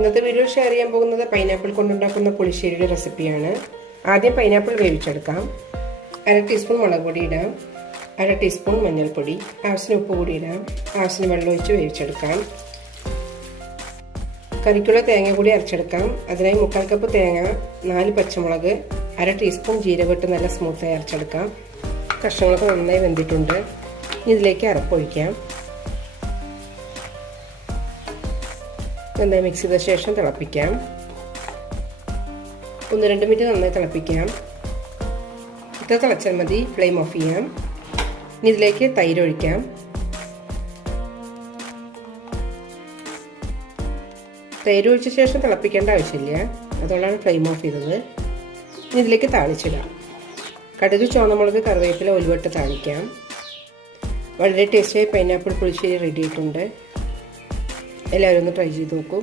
ഇന്നത്തെ video share ചെയ്യാൻ പോകുന്നത് പൈനാപ്പിൾ കൊണ്ടുണ്ടാക്കുന്ന പുളിശ്ശേരിയുടെ റെസിപ്പിയാണ്. ആദ്യം പൈനാപ്പിൾ വേവിച്ചെടുക്കാം. 1/2 ടീസ്പൂൺ മുളക് പൊടി ഇടാം. 1/2 ടീസ്പൂൺ മഞ്ഞൾപ്പൊടി, ആവശ്യത്തിന് ഉപ്പ് കൂടി ഇടാം. ആവശ്യത്തിന് വെള്ളം ഒഴിച്ച് വേവിച്ചെടുക്കാം. കറിക്കുള്ള തേങ്ങ കൂടി അരച്ചെടുക്കാം. അതിനായി 3/4 കപ്പ് തേങ്ങ, 4 പച്ചമുളക്, 1/2 ടീസ്പൂൺ ജീരകം ഇട്ട് നല്ല സ്മൂത്തായി അരച്ചെടുക്കാം. കഷ്ണങ്ങളൊക്കെ നന്നായി വെന്തിട്ടുണ്ട്. ഇതിലേക്ക് അരപ്പൊഴിക്കാം. നന്നായി മിക്സ് ചെയ്ത ശേഷം തിളപ്പിക്കാം. 1-2 മിനിറ്റ് നന്നായി തിളപ്പിക്കാം. ഇത്ര തിളച്ചാൽ മതി. ഫ്ലെയിം ഓഫ് ചെയ്യാം. ഇനി ഇതിലേക്ക് തൈര് ഒഴിക്കാം. തൈര് ഒഴിച്ച ശേഷം തിളപ്പിക്കേണ്ട ആവശ്യമില്ല, അതുകൊണ്ടാണ് ഫ്ലെയിം ഓഫ് ചെയ്തത്. ഇനി ഇതിലേക്ക് താളിച്ചിടാം. കടുക്, ചുവന്നമുളക്, കറിവേപ്പില, ഉലുവട്ട് താളിക്കാം. വളരെ ടേസ്റ്റിയായി പൈനാപ്പിൾ പുളിശ്ശേരി റെഡി ആയിട്ടുണ്ട്. എല്ലാവരും ഒന്ന് ട്രൈ ചെയ്ത് നോക്കൂ.